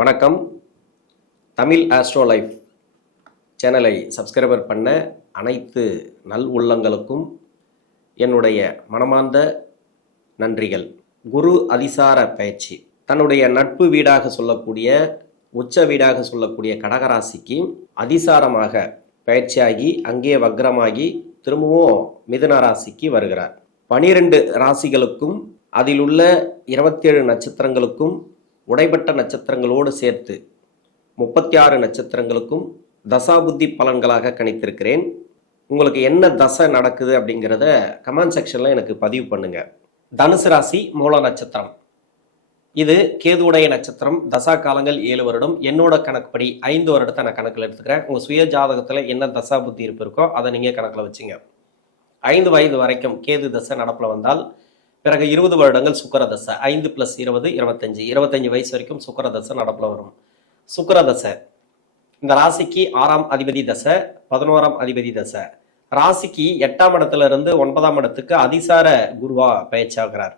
வணக்கம். Tamil astro life சேனலை subscriber பண்ண அனைத்து நல் உள்ளங்களுக்கும் என்னுடைய மனமார்ந்த நன்றிகள். குரு அதிசார பயிற்சி தன்னுடைய நட்பு வீடாக சொல்லக்கூடிய உச்ச வீடாக சொல்லக்கூடிய கடகராசிக்கு அதிசாரமாக பயிற்சியாகி அங்கே வக்ரமாகி திரும்பவும் மிதுன ராசிக்கு வருகிறார். 12 ராசிகளுக்கும் அதில் உள்ள 27 நட்சத்திரங்களுக்கும் உடைபட்ட நட்சத்திரங்களோடு சேர்த்து 36 நட்சத்திரங்களுக்கும் தசாபுத்தி பலன்களாக கணித்திருக்கிறேன். உங்களுக்கு என்ன தசை நடக்குது அப்படிங்கிறத கமெண்ட் செக்ஷனில் எனக்கு பதிவு பண்ணுங்க. தனுசு ராசி மூல நட்சத்திரம், இது கேதுவுடைய நட்சத்திரம். தசா காலங்கள் 7 வருடம். என்னோட கணக்குப்படி 5 வருடத்தை நான் கணக்கில் எடுத்துக்கிறேன். உங்கள் சுய ஜாதகத்தில் என்ன தசா புத்தி இருப்பு இருக்கோ அதை நீங்கள் கணக்கில் வச்சுங்க. 5 வயது வரைக்கும் கேது தசை நடப்பில் வந்தால் பிறகு 20 வருடங்கள் சுக்கர தசை, 5 + 20 25 வயசு வரைக்கும் சுக்கர தசை நடப்பில் வரும். சுக்கர தசை இந்த ராசிக்கு 6ஆம் அதிபதி தசை, 11ஆம் அதிபதி தசை. ராசிக்கு 8ஆம் இடத்துல இருந்து 9ஆம் இடத்துக்கு அதிசார குருவா பயிற்சியாகிறார்.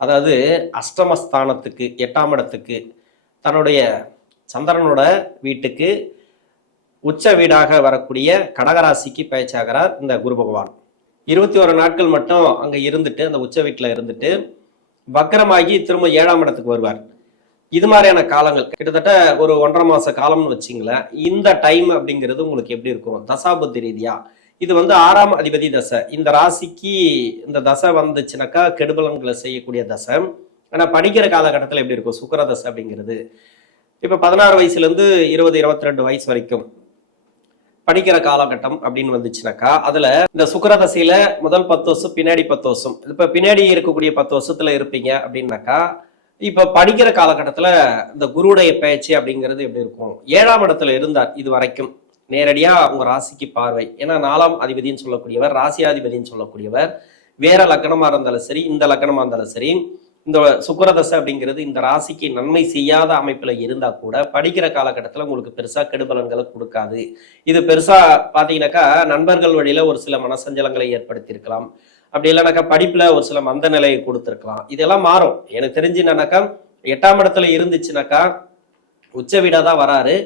அதாவது அஷ்டமஸ்தானத்துக்கு 8ஆம் இடத்துக்கு தன்னுடைய சந்திரனோட வீட்டுக்கு உச்ச வீடாக வரக்கூடிய கடகராசிக்கு பயிற்சியாகிறார் இந்த குரு பகவான். 21 நாட்கள் மட்டும் அங்கே இருந்துட்டு அந்த உச்ச வீட்டில் இருந்துட்டு வக்கரமாகி திரும்ப 7ஆம் இடத்துக்கு வருவார். இது மாதிரியான காலங்கள் கிட்டத்தட்ட ஒரு 1.5 மாச காலம்னு வச்சிங்களேன். இந்த டைம் அப்படிங்கிறது உங்களுக்கு எப்படி இருக்கும் தசாபுத்தி ரீதியா? இது 6ஆம் அதிபதி தசை. இந்த ராசிக்கு இந்த தசை வந்துச்சுனாக்கா கெடுபலன்களை செய்யக்கூடிய தசை. ஆனால் படிக்கிற காலகட்டத்தில் எப்படி இருக்கும் சுக்கர தசை அப்படிங்கிறது? இப்போ 16 வயசுலேருந்து 20-22 வயசு வரைக்கும் படிக்கிற காலகட்டம் அப்படின்னு வந்துச்சுனாக்கா அதுல இந்த சுக்கிர தசையில முதல் 10 வருஷம் பின்னாடி 10 வருஷம், இப்ப பின்னாடி இருக்கக்கூடிய 10 வருஷத்துல இருப்பீங்க அப்படின்னாக்கா இப்ப படிக்கிற காலகட்டத்துல இந்த குருடைய பயிற்சி அப்படிங்கிறது எப்படி இருக்கும்? 7ஆம் இடத்துல இருந்தார் இது வரைக்கும் நேரடியா உங்க ராசிக்கு பார்வை. ஏன்னா 4ஆம் அதிபதினு சொல்லக்கூடியவர் ராசியாதிபதினு சொல்லக்கூடியவர் வேற லக்னமா இருந்தாலும் சரி இந்த லக்னமா இருந்தாலும் சரி இந்த சுக்கிரதசை அப்படிங்கிறது இந்த ராசிக்கு நன்மை செய்யாத அமைப்புல இருந்தா கூட படிக்கிற காலகட்டத்தில் உங்களுக்கு பெருசா கெடுபலன்களை கொடுக்காது. இது பெருசா பாத்தீங்கன்னாக்கா நண்பர்கள் வழியில ஒரு சில மனசஞ்சலங்களை ஏற்படுத்தியிருக்கலாம். அப்படி இல்லைனாக்கா படிப்புல ஒரு சில மந்த நிலையை கொடுத்துருக்கலாம். இதெல்லாம் மாறும். எனக்கு தெரிஞ்சு என்னன்னாக்கா 8ஆம் இடத்துல இருந்துச்சுனாக்கா உச்ச வீடா தான் வராரு.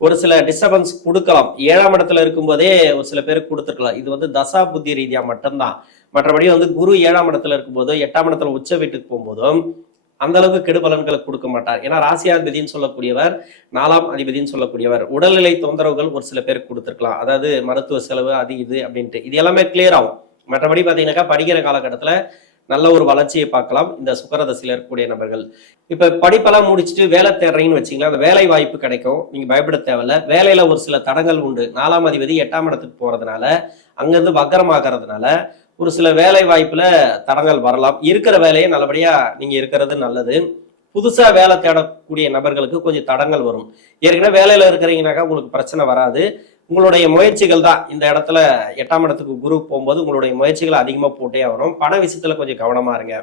ஒரு சில டிஸ்டர்பன்ஸ் கொடுக்கலாம். 7ஆம் இடத்துல இருக்கும்போதே ஒரு சில பேருக்கு கொடுத்துருக்கலாம். இது தசா புத்தி ரீதியா மட்டும்தான். மற்றபடி குரு 7ஆம் இடத்துல இருக்கும்போதோ 8ஆம் இடத்துல உச்ச வீட்டுக்கு போகும்போதும் அந்த அளவுக்கு கெடுபலன்களை கொடுக்க மாட்டார். ஏன்னா ராசியாதிபதினு சொல்லக்கூடியவர் 4ஆம் அதிபதினு சொல்லக்கூடியவர் உடல்நிலை தொந்தரவுகள் ஒரு சில பேருக்கு கொடுத்துருக்கலாம். அதாவது மருத்துவ செலவு அது இது அப்படின்ட்டு இது எல்லாமே கிளியர் ஆகும். மற்றபடி பார்த்தீங்கன்னாக்கா படிக்கிற காலகட்டத்தில் நல்ல ஒரு வளர்ச்சியை பார்க்கலாம் இந்த சுக்கிரதசையில் இருக்கக்கூடிய நபர்கள். இப்ப படிப்பெல்லாம் முடிச்சுட்டு வேலை தேடுறீங்கன்னு வச்சிங்களா, அந்த வேலை வாய்ப்பு கிடைக்கும். நீங்க பயப்பட தேவையில்ல. வேலையில ஒரு சில தடங்கள் உண்டு. 4ஆம் அதிபதி 8ஆம் இடத்துக்கு போறதுனால அங்கிருந்து வக்கரமாகறதுனால ஒரு சில வேலை வாய்ப்புல தடங்கள் வரலாம். இருக்கிற வேலையை நல்லபடியா நீங்க இருக்கிறது நல்லது. புதுசா வேலை தேடக்கூடிய நபர்களுக்கு கொஞ்சம் தடங்கள் வரும். ஏற்கனவே வேலையில இருக்கிறீங்கன்னாக்கா உங்களுக்கு பிரச்சனை வராது. உங்களுடைய முயற்சிகள் தான் இந்த இடத்துல 8ஆம் இடத்துக்கு குரு போகும்போது உங்களுடைய முயற்சிகள் அதிகமாக போட்டே வரும். பண விஷயத்துல கொஞ்சம் கவனமா இருங்க.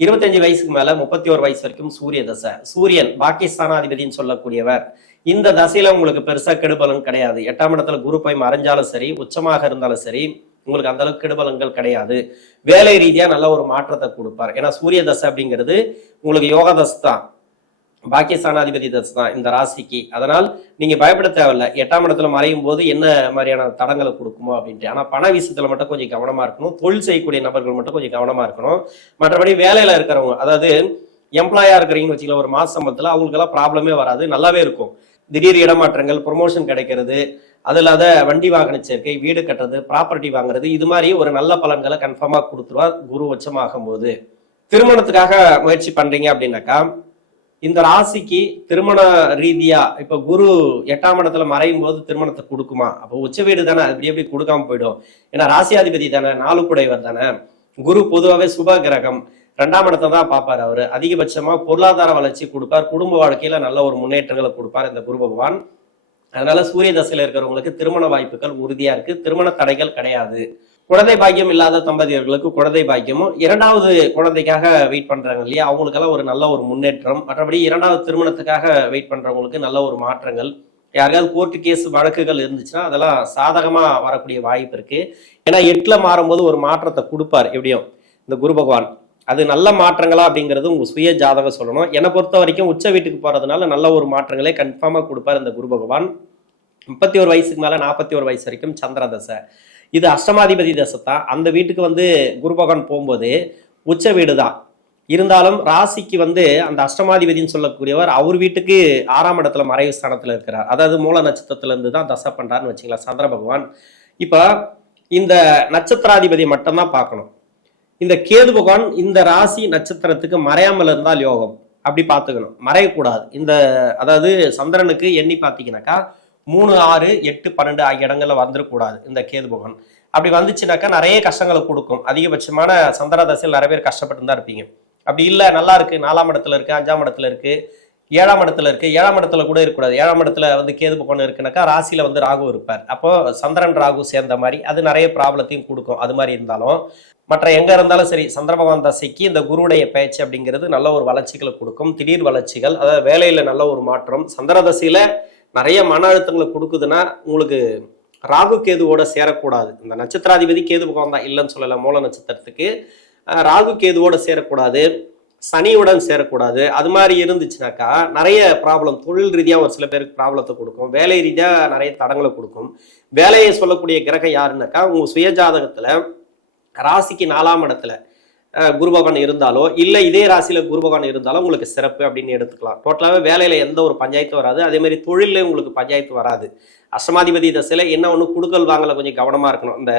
25 வயசுக்கு மேல 31 வயசு வரைக்கும் சூரிய தசை. சூரியன் பாகிஸ்தானாதிபதினு சொல்லக்கூடியவர். இந்த தசையில உங்களுக்கு பெருசா கெடுபலன் கிடையாது. 8ஆம் இடத்துல குரு போய் மறைஞ்சாலும் சரி உச்சமாக இருந்தாலும் சரி உங்களுக்கு அந்த அளவுக்கு கெடுபலன்கள் கிடையாது. வேலை ரீதியா நல்ல ஒரு மாற்றத்தை கொடுப்பார். ஏன்னா சூரிய தசை அப்படிங்கிறது உங்களுக்கு யோக தசை தான், பாகிஸ்தானாதிபதி தசை தான் இந்த ராசிக்கு. அதனால் நீங்க பயப்பட தேவையில்லை. 8ஆம் இடத்துல மறையும் போது என்ன மாதிரியான தடங்களை கொடுக்குமோ அப்படின்ட்டு. ஆனா பண விஷயத்துல மட்டும் கொஞ்சம் கவனமா இருக்கணும். தொழில் செய்யக்கூடிய நபர்கள் மட்டும் கொஞ்சம் கவனமா இருக்கணும். மற்றபடி வேலையில இருக்கிறவங்க, அதாவது எம்ப்ளாயா இருக்கிறீங்கன்னு வச்சுக்கலாம், ஒரு மாச சம்பளத்துல அவங்களுக்கு எல்லாம் ப்ராப்ளமே வராது, நல்லாவே இருக்கும். திடீர் இடமாற்றங்கள், ப்ரொமோஷன் கிடைக்கிறது, அது இல்லாத வண்டி வாகன சேர்க்கை, வீடு கட்டுறது, ப்ராப்பர்ட்டி வாங்குறது, இது மாதிரி ஒரு நல்ல பலன்களை கன்ஃபார்மா கொடுத்துருவார் குரு உச்சமாகும் போது. திருமணத்துக்காக முயற்சி பண்றீங்க அப்படின்னாக்கா இந்த ராசிக்கு திருமண ரீதியா இப்ப குரு 8ஆம் இடத்துல மறையும் போது திருமணத்தை கொடுக்குமா? அப்போ உச்ச வீடு தானே, அப்படி எப்படி கொடுக்காம போயிடும்? ஏன்னா ராசியாதிபதி தானே, 4 குடைவர் தானே. குரு பொதுவாகவே சுப கிரகம், 2ஆம் இடத்தை தான் பார்ப்பார். அவரு அதிகபட்சமா பொருளாதார வளர்ச்சி கொடுப்பார், குடும்ப வாழ்க்கையில நல்ல ஒரு முன்னேற்றங்களை கொடுப்பார் இந்த குரு பகவான். அதனால சூரிய தசையில இருக்கிறவங்களுக்கு திருமண வாய்ப்புகள் உறுதியா இருக்கு. திருமண தடைகள் கிடையாது. குழந்தை பாக்கியம் இல்லாத தம்பதியர்களுக்கு குழந்தை பாக்கியமும், 2வது குழந்தைக்காக வெயிட் பண்றாங்க இல்லையா, அவங்களுக்கெல்லாம் ஒரு நல்ல ஒரு முன்னேற்றம். மற்றபடி 2வது திருமணத்துக்காக வெயிட் பண்றவங்களுக்கு நல்ல ஒரு மாற்றங்கள். யாருக்காவது கோர்ட்டு கேஸ் வழக்குகள் இருந்துச்சுன்னா அதெல்லாம் சாதகமா வரக்கூடிய வாய்ப்பு இருக்கு. ஏன்னா 8ல மாறும்போது ஒரு மாற்றத்தை கொடுப்பார் எப்படியும் இந்த குரு பகவான். அது நல்ல மாற்றங்களா அப்படிங்கிறது உங்க சுய ஜாதகம் சொல்லணும். என்னை பொறுத்த வரைக்கும் உச்ச வீட்டுக்கு போறதுனால நல்ல ஒரு மாற்றங்களே கன்ஃபார்மா கொடுப்பார் இந்த குரு பகவான். 31 வயசுக்கு மேல 41 வயசு வரைக்கும் சந்திர தசை. இது அஷ்டமாதிபதி தசை தான். அந்த வீட்டுக்கு வந்து குரு பகவான் போகும்போது உச்ச வீடு தான். இருந்தாலும் ராசிக்கு வந்து அந்த அஷ்டமாதிபதினு சொல்லக்கூடியவர் அவர் வீட்டுக்கு 6ஆம் இடத்துல மறைவு ஸ்தானத்துல இருக்கிறார். அதாவது மூல நட்சத்திரத்துல இருந்து தான் தசை பண்றாருன்னு வச்சுக்கலாம் சந்திர பகவான். இப்ப இந்த நட்சத்திராதிபதி மட்டும்தான் பார்க்கணும். இந்த கேது பகவான் இந்த ராசி நட்சத்திரத்துக்கு மறையாமல் இருந்தால் யோகம், அப்படி பார்த்துக்கணும். மறையக்கூடாது. இந்த அதாவது சந்திரனுக்கு எண்ணி பார்த்தீங்கன்னாக்கா 3, 6, 8, 12 ஆகிய இடங்கள்ல வந்துடக்கூடாது இந்த கேது பகவான். அப்படி வந்துச்சுனாக்கா நிறைய கஷ்டங்களை கொடுக்கும். அதிகபட்சமான சந்திர தசையில் நிறைய பேர் கஷ்டப்பட்டு தான் இருப்பீங்க. அப்படி இல்லை, நல்லா இருக்கு, 4ஆம் இடத்துல இருக்கு, 5ஆம் இடத்துல இருக்கு, 7ஆம் இடத்துல இருக்கு, 7ஆம் இடத்துல கூட இருக்கக்கூடாது. 7ஆம் இடத்துல வந்து கேது பகவான் இருக்குனாக்கா ராசியில வந்து ராகு இருப்பார். அப்போ சந்திரன் ராகு சேர்ந்த மாதிரி அது நிறைய ப்ராப்ளத்தையும் கொடுக்கும். அது மாதிரி இருந்தாலும் மற்ற எங்க இருந்தாலும் சரி, சந்திர பகவான் தசைக்கு இந்த குருவுடைய பயிற்சி அப்படிங்கிறது நல்ல ஒரு வளர்ச்சிகளை கொடுக்கும். திடீர் வளர்ச்சிகள், அதாவது வேலையில நல்ல ஒரு மாற்றம். சந்திர தசையில நிறைய மன அழுத்தங்களை கொடுக்குதுன்னா உங்களுக்கு ராகு கேதுவோட சேரக்கூடாது. இந்த நட்சத்திராதிபதி கேது பகவான் தான், இல்லைன்னு சொல்லல. மூல நட்சத்திரத்துக்கு ராகு கேதுவோட சேரக்கூடாது, சனியுடன் சேரக்கூடாது. அது மாதிரி இருந்துச்சுனாக்கா நிறைய ப்ராப்ளம், தொழில் ரீதியா ஒரு சில பேருக்கு ப்ராப்ளத்தை கொடுக்கும், வேலை ரீதியா நிறைய தடங்களை கொடுக்கும். வேலையை சொல்லக்கூடிய கிரகம் யாருன்னாக்கா உங்க சுய ஜாதகத்துல ராசிக்கு 4ஆம் இடத்துல குரு பகவான் இருந்தாலோ இல்லை இதே ராசியில குரு பகவான் இருந்தாலும் உங்களுக்கு சிறப்பு அப்படின்னு எடுத்துக்கலாம். டோட்டலாவே வேலையில எந்த ஒரு பஞ்சாயத்து வராது. அதே மாதிரி தொழில உங்களுக்கு பஞ்சாயத்து வராது. அஷ்டமாதிபதி தசையில என்ன ஒண்ணு குடுக்கல் வாங்கல கொஞ்சம் கவனமா இருக்கணும் இந்த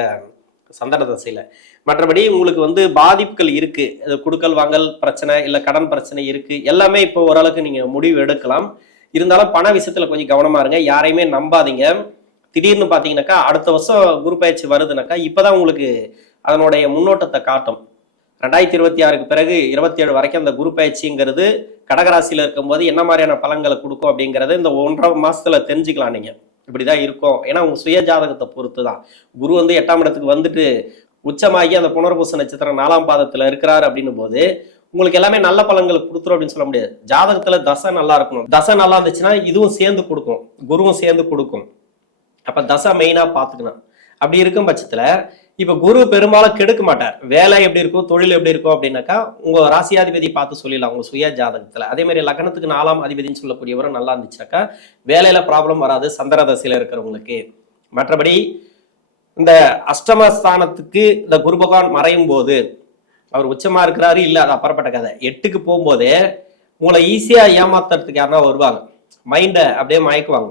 சந்திர தசையில. மற்றபடி உங்களுக்கு வந்து பாதிப்புகள் இருக்கு, குடுக்கல் வாங்கல் பிரச்சனை இல்ல கடன் பிரச்சனை இருக்கு, எல்லாமே இப்போ ஓரளவுக்கு நீங்க முடிவு எடுக்கலாம். இருந்தாலும் பண விஷயத்துல கொஞ்சம் கவனமா இருங்க, யாரையுமே நம்பாதீங்க. திடீர்னு பாத்தீங்கன்னாக்கா அடுத்த வருஷம் குரு பயிற்சி வருதுனாக்கா இப்பதான் உங்களுக்கு அதனுடைய முன்னோட்டத்தை காட்டும். 2026க்கு பிறகு 27 வரைக்கும் அந்த குரு பயிற்சிங்கிறது கடகராசியில இருக்கும்போது என்ன மாதிரியான பலன்களை கொடுக்கும் அப்படிங்கறத இந்த 1.5 மாசத்துல தெரிஞ்சுக்கலாம். நீங்க இப்படிதான் இருக்கும். ஏன்னா உங்க சுய ஜாதகத்தை பொறுத்து தான். குரு வந்து 8ஆம் இடத்துக்கு வந்துட்டு உச்சமாகி அந்த புனர்பூச நட்சத்திரம் 4ஆம் பாதத்துல இருக்கிறாரு அப்படின்னும் போது உங்களுக்கு எல்லாமே நல்ல பலன்கள் கொடுத்துரும் அப்படின்னு சொல்ல முடியாது. ஜாதகத்துல தசை நல்லா இருக்கணும். தசை நல்லா இருந்துச்சுன்னா இதுவும் சேர்ந்து கொடுக்கும், குருவும் சேர்ந்து கொடுக்கும். அப்ப தசை மெயினா பாத்துக்கணும். அப்படி இருக்கும் பட்சத்துல இப்ப குரு பெரும்பாலும் கெடுக்க மாட்டார். வேலை எப்படி இருக்கும், தொழில் எப்படி இருக்கும் அப்படின்னாக்கா உங்க ராசியாதிபதி பார்த்து சொல்லிடலாம் உங்க சுய ஜாதகத்துல. அதே மாதிரி லக்னத்துக்கு 4ஆம் அதிபதினு சொல்லக்கூடியவரும் நல்லா இருந்துச்சாக்கா வேலையில ப்ராப்ளம் வராது சந்திர தசையில இருக்கிறவங்களுக்கு. மற்றபடி இந்த அஷ்டமஸ்தானத்துக்கு இந்த குரு பகவான் மறையும் போது அவர் உச்சமா இருக்கிறாரு இல்ல, அது அப்புறப்பட்ட கதை. 8க்கு போகும்போதே உங்களை ஈஸியா ஏமாத்துறதுக்கு யாருன்னா வருவாங்க, மைண்டை அப்படியே மயக்குவாங்க.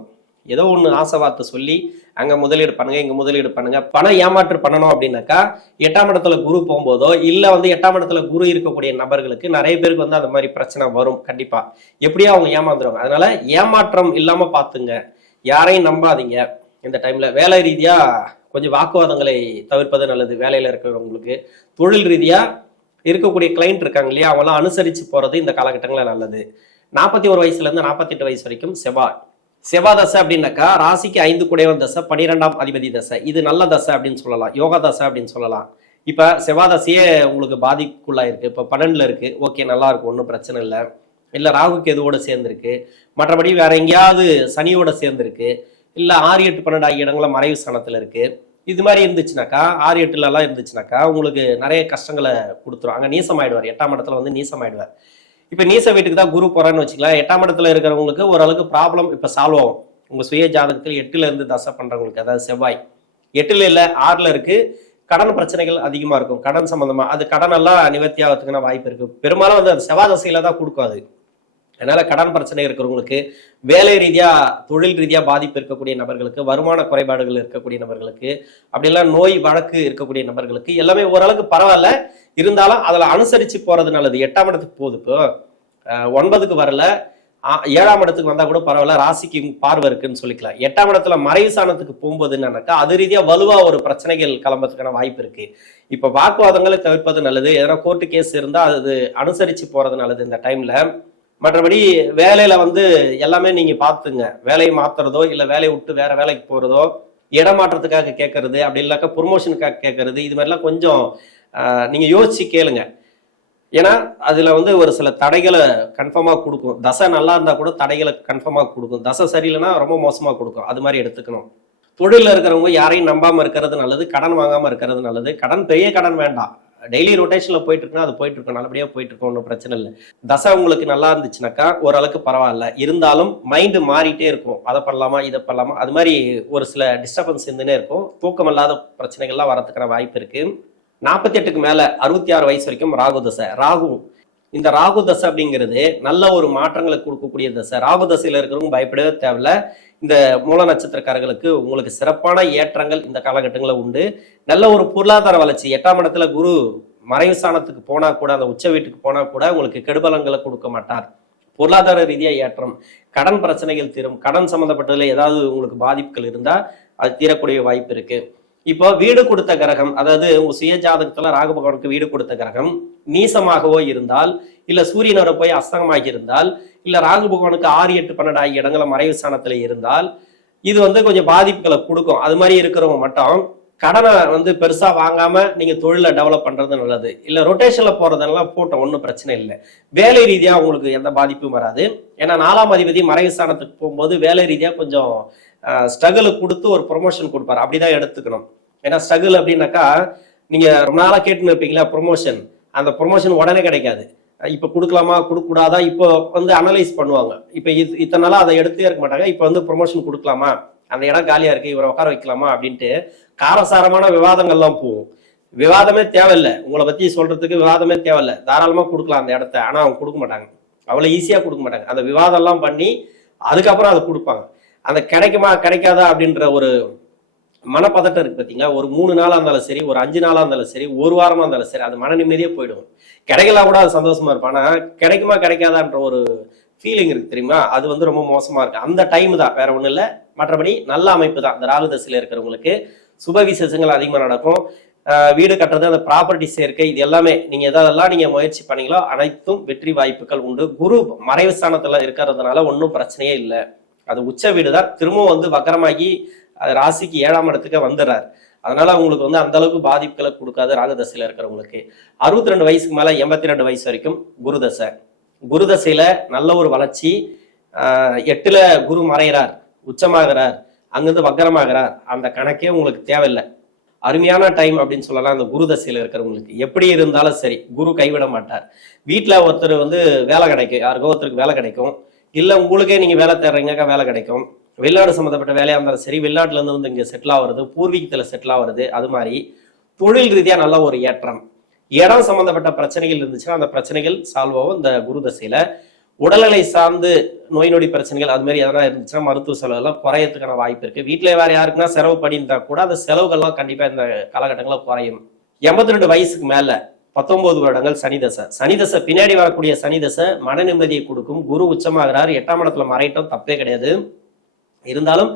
ஏதோ ஒண்ணு ஆசை வார்த்தை சொல்லி அங்க முதலீடு பண்ணுங்க, இங்க முதலீடு பண்ணுங்க, பணம் ஏமாற்று பண்ணணும் அப்படின்னாக்கா 8ஆம் இடத்துல குரு போகும்போதோ இல்ல வந்து 8ஆம் இடத்துல குரு இருக்கக்கூடிய நபர்களுக்கு நிறைய பேருக்கு வந்து அந்த மாதிரி பிரச்சனை வரும். கண்டிப்பா எப்படியா அவங்க ஏமாந்துருவாங்க. அதனால ஏமாற்றம் இல்லாம பாத்துங்க, யாரையும் நம்பாதீங்க. இந்த டைம்ல வேலை ரீதியா கொஞ்சம் வாக்குவாதங்களை தவிர்ப்பது நல்லது. வேலையில இருக்கிறவங்களுக்கு தொழில் ரீதியா இருக்கக்கூடிய கிளைண்ட் இருக்காங்க இல்லையா, அவங்களாம் அனுசரிச்சு போறது இந்த காலகட்டங்களில் நல்லது. 41 வயசுல இருந்து 48 வயசு வரைக்கும் செவ்வாய் தசை அப்படின்னாக்கா ராசிக்கு 5 குடைவன் தசை, 12ஆம் அதிபதி தசை. இது நல்ல தசை அப்படின்னு சொல்லலாம், யோகா தசை அப்படின்னு சொல்லலாம். இப்ப செவ்வாய் தசையே உங்களுக்கு பாதிப்புக்குள்ளா இருக்கு. இப்ப 12ல இருக்கு, ஓகே நல்லா இருக்கும், ஒன்றும் பிரச்சனை இல்லை. இல்ல ராகு கேதுவோட சேர்ந்துருக்கு, மற்றபடி வேற எங்கேயாவது சனியோட சேர்ந்துருக்கு, இல்ல 6, 8, 12 ஆகிய இடங்கள மறைவு ஸ்தானத்துல இருக்கு. இது மாதிரி இருந்துச்சுனாக்கா 6, 8ல எல்லாம் இருந்துச்சுனாக்கா உங்களுக்கு நிறைய கஷ்டங்களை கொடுத்துரும். அங்க நீசமாயிடுவார், 8ஆம் இடத்துல வந்து நீசமாயிடுவார். இப்ப நீச வீட்டுக்கு தான் குரு போறான்னு வச்சுக்கலாம். 8ஆம் இடத்துல இருக்கிறவங்களுக்கு ஓரளவுக்கு ப்ராப்ளம் இப்ப சால்வ் ஆகும். உங்க சுய ஜாதகத்தில் 8ல இருந்து தசை பண்றவங்களுக்கு, அதாவது செவ்வாய் 8ல இல்ல 6ல இருக்கு, கடன் பிரச்சனைகள் அதிகமா இருக்கும். கடன் சம்பந்தமா அது கடன் எல்லாம் நிவர்த்தி ஆகிறதுக்கான வாய்ப்பு இருக்கு. பெரும்பாலும் வந்து அது செவ்வாய் தசையில தான் கொடுக்கும் அது. அதனால கடன் பிரச்சனை இருக்கிறவங்களுக்கு, வேலை ரீதியா தொழில் ரீதியா பாதிப்பு இருக்கக்கூடிய நபர்களுக்கு, வருமான குறைபாடுகள் இருக்கக்கூடிய நபர்களுக்கு, அப்படிலாம் நோய் வழக்கு இருக்கக்கூடிய நபர்களுக்கு எல்லாமே ஓரளவுக்கு பரவாயில்ல. இருந்தாலும் அதுல அனுசரிச்சு போறது நல்லது. 8ஆம் இடத்துக்கு போகுது, இப்போ 9க்கு வரல, 7ஆம் இடத்துக்கு வந்தா கூட பரவாயில்ல, ராசிக்கு பார்வை இருக்குன்னு சொல்லிக்கலாம். 8ஆம் இடத்துல மறைவு ஸ்தானத்துக்கு போகும்போது என்னன்னாக்கா அது ரீதியா வலுவா ஒரு பிரச்சனைகள் கிளம்புறதுக்கான வாய்ப்பு இருக்கு. இப்ப வாக்குவாதங்களை தவிர்ப்பது நல்லது. எதனா கோர்ட்டு கேஸ் இருந்தா அது அனுசரிச்சு போறது நல்லது இந்த டைம்ல. மற்றபடி வேலையில வந்து எல்லாமே நீங்க பாத்துங்க. வேலையை மாத்துறதோ இல்ல வேலையை விட்டு வேற வேலைக்கு போறதோ, இடமாற்றத்துக்காக கேட்கறது, அப்படி இல்லாக்கா ப்ரொமோஷனுக்காக கேட்கறது, இது மாதிரிலாம் கொஞ்சம் நீங்க யோசிச்சு கேளுங்க. ஏன்னா அதுல வந்து ஒரு சில தடைகளை கன்ஃபார்மா கொடுக்கும். தசை நல்லா இருந்தா கூட தடைகளை கன்ஃபார்மா கொடுக்கும். தசை சரியில்லைன்னா ரொம்ப மோசமா கொடுக்கும். அது மாதிரி எடுத்துக்கணும். தொழில இருக்கிறவங்க யாரையும் நம்பாம இருக்கிறது நல்லது, கடன் வாங்காம இருக்கிறது நல்லது. கடன் பெரிய கடன் வேண்டாம், டெய்லி ரொட்டேஷனில் போயிட்டு இருக்குன்னா அது போயிட்டு இருக்கும், நல்லபடியாக போயிட்டு இருக்கும், ஒன்றும் பிரச்சனை இல்லை. தசை உங்களுக்கு நல்லா இருந்துச்சுனாக்கா ஓரளவுக்கு பரவாயில்ல. இருந்தாலும் மைண்டு மாறிட்டே இருக்கும், அதை பண்ணலாமா இதை பண்ணலாமா, அது மாதிரி ஒரு சில டிஸ்டர்பன்ஸ் இருந்துன்னே இருக்கும். தூக்கம் இல்லாத பிரச்சனைகள்லாம் வரதுக்கான வாய்ப்பு இருக்கு. 48க்கு மேலே 66 வயசு வரைக்கும் ராகு தசை. இந்த ராகு தசை அப்படிங்கிறது நல்ல ஒரு மாற்றங்களை கொடுக்கக்கூடிய தசை. ராகு தசையில் இருக்கிறவங்க பயப்படவே தேவையில்ல. இந்த மூல நட்சத்திரக்காரர்களுக்கு உங்களுக்கு சிறப்பான ஏற்றங்கள் இந்த காலகட்டங்களில் உண்டு. நல்ல ஒரு பொருளாதார வளர்ச்சி. 8ஆம் இடத்துல குரு மறைவு ஸ்தானத்துக்கு போனா கூட, அந்த உச்ச வீட்டுக்கு போனா கூட உங்களுக்கு கெடுபலங்களை கொடுக்க மாட்டார். பொருளாதார ரீதியாக ஏற்றம், கடன் பிரச்சனைகள் தீரும். கடன் சம்பந்தப்பட்டதுல ஏதாவது உங்களுக்கு பாதிப்புகள் இருந்தா அது தீரக்கூடிய வாய்ப்பு இருக்கு. இப்போ வீடு கொடுத்த கிரகம், அதாவது உங்க சுய ஜாதகத்துல ராகு பகவானுக்கு வீடு கொடுத்த கிரகம் நீசமாகவோ இருந்தால், இல்ல சூரியனோட போய் அஸ்தங்கமாகி இருந்தால், இல்ல ராகு பகவானுக்கு 6, 8, 12 ஆகிய இடங்கள மறைவு ஸ்தானத்துல இருந்தால் இது கொஞ்சம் பாதிப்புகளை கொடுக்கும். அது மாதிரி இருக்கிறவங்க மட்டும் கடனை பெருசா வாங்காம நீங்க தொழிலை டெவலப் பண்றது நல்லது. இல்ல ரொட்டேஷன்ல போறதெல்லாம் போட்டோம், ஒன்றும் பிரச்சனை இல்லை. வேலை ரீதியா உங்களுக்கு எந்த பாதிப்பும் வராது. ஏன்னா 4ஆம் அதிபதி மறைவு ஸ்தானத்துக்கு போகும்போது வேலை ரீதியா கொஞ்சம் ஸ்ட்ரகிள் கொடுத்து ஒரு ப்ரொமோஷன் கொடுப்பாரு. அப்படிதான் எடுத்துக்கணும். ஏன்னா ஸ்ட்ரகிள் அப்படின்னாக்கா நீங்க ரொம்ப நாளா கேட்டுன்னு இருப்பீங்களா ப்ரொமோஷன், அந்த ப்ரொமோஷன் உடனே கிடைக்காது. இப்ப கொடுக்கலாமா கொடுக்கூடாதா இப்போ அனலைஸ் பண்ணுவாங்க. இப்ப இத்தனை நாளா அதை எடுத்தே இருக்க மாட்டாங்க. இப்ப ப்ரொமோஷன் கொடுக்கலாமா, அந்த இடம் காலியா இருக்கு, இவரை உட்கார வைக்கலாமா அப்படின்ட்டு காரசாரமான விவாதங்கள்லாம் போகும். விவாதமே தேவையில்லை, உங்களை பத்தி சொல்றதுக்கு விவாதமே தேவையில்லை, தாராளமா கொடுக்கலாம் அந்த இடத்த. ஆனா அவங்க கொடுக்க மாட்டாங்க, அவ்வளவு ஈஸியா கொடுக்க மாட்டாங்க. அந்த விவாதம் எல்லாம் பண்ணி அதுக்கப்புறம் அதை கொடுப்பாங்க. அந்த கிடைக்குமா கிடைக்காதா அப்படின்ற ஒரு மனப்பதட்டம் இருக்கு பார்த்தீங்களா. ஒரு 3 நாளா இருந்தாலும் சரி, ஒரு 5 நாளா இருந்தாலும் சரி, ஒரு வாரமா இருந்தாலும் சரி, அது மன நிம்மதியே போயிடும். கிடைக்கலாம் கூட அது சந்தோஷமா இருப்பான். ஆனா கிடைக்குமா கிடைக்காதான்ற ஒரு ஃபீலிங் இருக்கு தெரியுமா, அது ரொம்ப மோசமா இருக்கு. அந்த டைம் தான், வேற ஒண்ணும் இல்லை. மற்றபடி நல்ல அமைப்பு தான். இந்த ராகு தசையில இருக்கிறவங்களுக்கு சுப விசேஷங்கள் அதிகமா நடக்கும். வீடு கட்டுறது, அந்த ப்ராப்பர்ட்டி சேர்க்கை, இது எல்லாமே நீங்க எதெல்லாம் நீங்க முயற்சி பண்ணீங்களோ அனைத்தும் வெற்றி வாய்ப்புகள் உண்டு. குரு மறைவு ஸ்தானத்துல இருக்கிறதுனால ஒன்றும் பிரச்சனையே இல்லை. அது உச்ச வீடு தான். திரும்பவும் வக்கரமாகி ராசிக்கு 7ஆம் இடத்துக்கு வந்துடுறாரு. அதனால அவங்களுக்கு அந்த அளவுக்கு பாதிப்புகளை கொடுக்காது. ராகதசையில இருக்கிறவங்களுக்கு 62 வயசுக்கு மேல 82 வயசு வரைக்கும் குருதசை. குருதசையில நல்ல ஒரு வளர்ச்சி. 8ல குரு மறைகிறார், உச்சமாகிறார், அங்கிருந்து வக்கரமாகிறார். அந்த கணக்கே உங்களுக்கு தேவையில்லை. அருமையான டைம் அப்படின்னு சொல்லலாம். அந்த குரு தசையில இருக்கிறவங்களுக்கு எப்படி இருந்தாலும் சரி, குரு கைவிட மாட்டார். வீட்டுல ஒருத்தர் வேலை கிடைக்கும், யாருக்கோ ஒருத்தருக்கு வேலை கிடைக்கும். இல்ல உங்களுக்கே நீங்க வேலை தேடுறீங்க, வேலை கிடைக்கும். வெளிநாடு சம்மந்தப்பட்ட வேலையா இருந்தாலும் சரி, வெளிநாட்டுல இருந்து இங்க செட்டில் ஆகுறது, பூர்வீகத்துல செட்டில் ஆகுறது, அது மாதிரி தொழில் ரீதியா நல்ல ஒரு ஏற்றம். இடம் சம்பந்தப்பட்ட பிரச்சனைகள் இருந்துச்சுன்னா அந்த பிரச்சனைகள் சால்வ் ஆகும் இந்த குரு தசையில. உடல்நிலை சார்ந்து நோய் நொடி பிரச்சனைகள் அது மாதிரி எதனா இருந்துச்சுன்னா மருத்துவ செலவுலாம் குறையறதுக்கான வாய்ப்பு இருக்கு. வீட்டுல வேற யாருக்குன்னா செலவு பண்ணியிருந்தா கூட அந்த செலவுகள்லாம் கண்டிப்பா இந்த காலகட்டங்களில் குறையும். 82 வயசுக்கு மேல 19 வருடங்கள் சனிதசை. சனிதசை பின்னாடி வரக்கூடிய சனிதசை மன நிம்மதியை கொடுக்கும். குரு உச்சமாகிறார், 8ஆம் இடத்துல மறையட்டும், தப்பே கிடையாது. இருந்தாலும்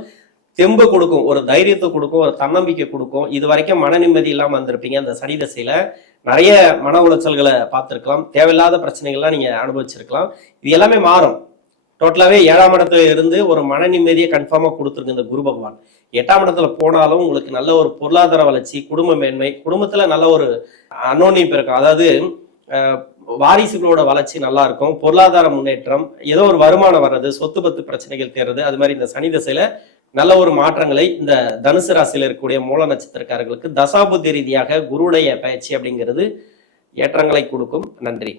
தெம்பு கொடுக்கும், ஒரு தைரியத்தை கொடுக்கும், ஒரு தன்னம்பிக்கை கொடுக்கும். இது வரைக்கும் மன நிம்மதி இல்லாம வந்திருப்பீங்க. அந்த சனி தசையில நிறைய மன உளைச்சல்களை பார்த்திருக்கலாம், தேவையில்லாத பிரச்சனைகள்லாம் நீங்க அனுபவிச்சிருக்கலாம். இது எல்லாமே மாறும். டோட்டலாவே 7ஆம் இடத்துல இருந்து ஒரு மன நிம்மதியை கன்ஃபார்மா கொடுத்துருக்கு இந்த குரு பகவான். 8ஆம் இடத்துல போனாலும் உங்களுக்கு நல்ல ஒரு பொருளாதார வளர்ச்சி, குடும்ப மேன்மை, குடும்பத்துல நல்ல ஒரு அன்னோன்யம் இருக்கும். அதாவது வாரிசுகளோட வளர்ச்சி நல்லா இருக்கும், பொருளாதார முன்னேற்றம், ஏதோ ஒரு வருமானம் வர்றது, சொத்து பத்து பிரச்சனைகள் தேர்றது, அது மாதிரி இந்த சனி தசையில நல்ல ஒரு மாற்றங்களை இந்த தனுசு ராசியில் இருக்கக்கூடிய மூல நட்சத்திரக்காரர்களுக்கு தசாபுத்தி ரீதியாக குருடைய பயிற்சி அப்படிங்கிறது ஏற்றங்களை கொடுக்கும். நன்றி.